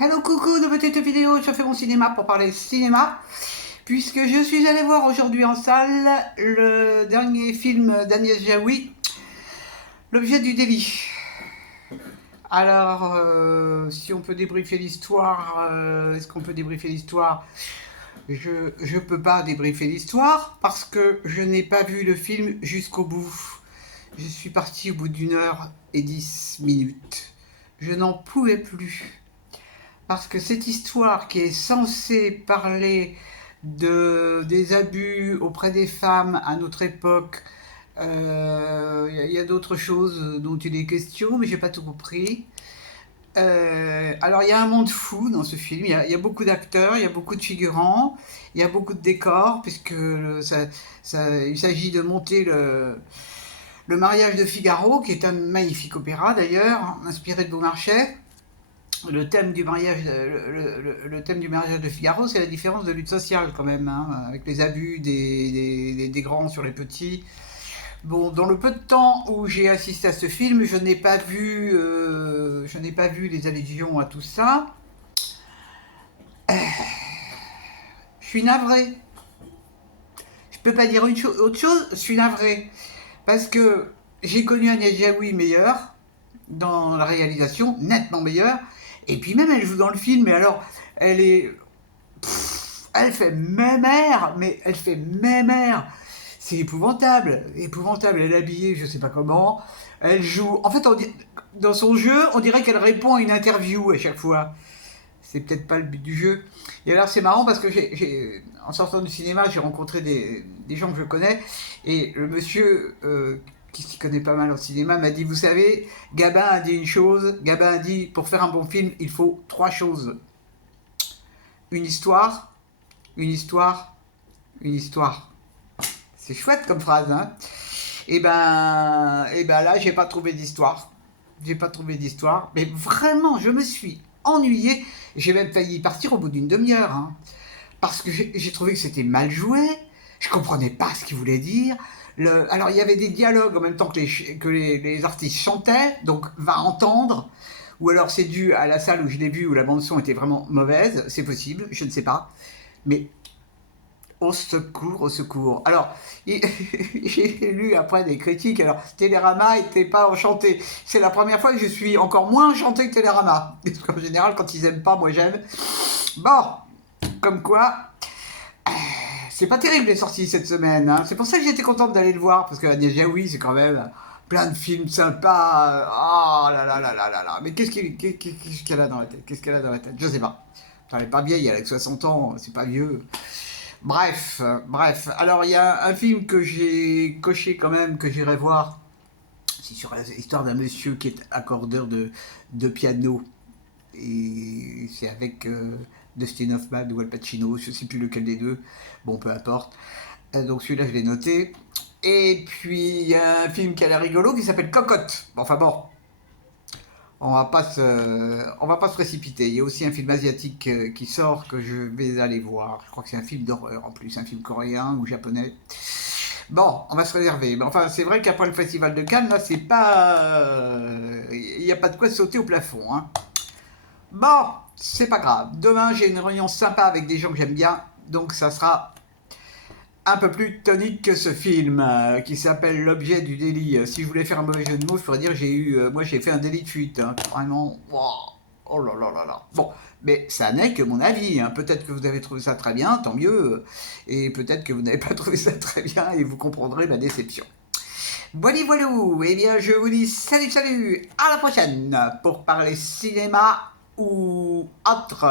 Hello coucou, de petite vidéo, je fais mon cinéma pour parler cinéma, puisque je suis allée voir aujourd'hui en salle le dernier film d'Agnès Jaoui, L'objet du délit. Alors, si on peut débriefer l'histoire, est-ce qu'on peut débriefer l'histoire? Je peux pas débriefer l'histoire parce que je n'ai pas vu le film jusqu'au bout. Je suis parti au bout d'1h10. Je n'en pouvais plus. Parce que cette histoire qui est censée parler des abus auprès des femmes à notre époque, y a d'autres choses dont il est question, mais j'ai pas tout compris. Alors il y a un monde fou dans ce film, il y a beaucoup d'acteurs, il y a beaucoup de figurants, il y a beaucoup de décors, puisque il s'agit de monter le mariage de Figaro, qui est un magnifique opéra d'ailleurs, inspiré de Beaumarchais. Le thème du mariage, le thème du mariage de Figaro, c'est la différence de lutte sociale quand même, hein, avec les abus des grands sur les petits. Bon, dans le peu de temps où j'ai assisté à ce film, je n'ai pas vu les allusions à tout ça. Je suis navré. Je peux pas dire autre chose. Je suis navré parce que j'ai connu Agnès Jaoui meilleure dans la réalisation, nettement meilleure. Et puis même elle joue dans le film, mais alors elle est, elle fait mémère, mais elle fait mémère. C'est épouvantable, épouvantable. Elle est habillée, je sais pas comment. Elle joue. En fait, dans son jeu, on dirait qu'elle répond à une interview à chaque fois. C'est peut-être pas le but du jeu. Et alors c'est marrant parce que en sortant du cinéma, j'ai rencontré des gens que je connais. Et le monsieur qui s'y connaît pas mal en cinéma m'a dit, vous savez, Gabin a dit une chose. Gabin a dit, pour faire un bon film, il faut 3 choses. Une histoire, une histoire, une histoire. C'est chouette comme phrase, hein. Et ben là, j'ai pas trouvé d'histoire. J'ai pas trouvé d'histoire. Mais vraiment, je me suis ennuyé. J'ai même failli partir au bout d'une demi-heure, hein, parce que j'ai trouvé que c'était mal joué. Je comprenais pas ce qu'il voulait dire. Alors, il y avait des dialogues en même temps que les artistes chantaient, donc va entendre. Ou alors c'est dû à la salle où je l'ai vu, où la bande-son était vraiment mauvaise. C'est possible, je ne sais pas. Mais au secours, au secours. Alors, j'ai lu après des critiques. Alors, Télérama était pas enchanté. C'est la première fois que je suis encore moins enchanté que Télérama. Parce qu'en général, quand ils aiment pas, moi j'aime. Bon, comme quoi, c'est pas terrible les sorties cette semaine, hein. C'est pour ça que j'étais contente d'aller le voir. Parce que Agnès Jaoui, c'est quand même plein de films sympas. Oh là là là là là là. Mais qu'est-ce qu'elle a dans la tête? Qu'est-ce qu'elle a dans la tête? Je sais pas. Elle est pas vieille, elle a que 60 ans, c'est pas vieux. Bref, bref. Alors, il y a un film que j'ai coché quand même, que j'irai voir. C'est sur l'histoire d'un monsieur qui est accordeur de piano. Et c'est avec Dustin Hoffman ou Al Pacino, je ne sais plus lequel des deux. Bon, peu importe. Donc celui-là, je l'ai noté. Et puis, il y a un film qui a l'air rigolo qui s'appelle Cocotte. Enfin bon, on va pas se précipiter. Il y a aussi un film asiatique qui sort que je vais aller voir. Je crois que c'est un film d'horreur en plus, un film coréen ou japonais. Bon, on va se réserver. Mais enfin, c'est vrai qu'après le festival de Cannes, là, c'est pas, il n'y a pas de quoi sauter au plafond, hein. Bon, c'est pas grave. Demain, j'ai une réunion sympa avec des gens que j'aime bien, donc ça sera un peu plus tonique que ce film qui s'appelle L'objet du délit. Si je voulais faire un mauvais jeu de mots, je pourrais dire moi j'ai fait un délit de fuite, hein. Vraiment, wow. Oh là là là là. Bon, mais ça n'est que mon avis, hein. Peut-être que vous avez trouvé ça très bien, tant mieux, et peut-être que vous n'avez pas trouvé ça très bien et vous comprendrez ma déception. Voilà, voilà, eh bien je vous dis salut, salut, à la prochaine pour parler cinéma ou autre.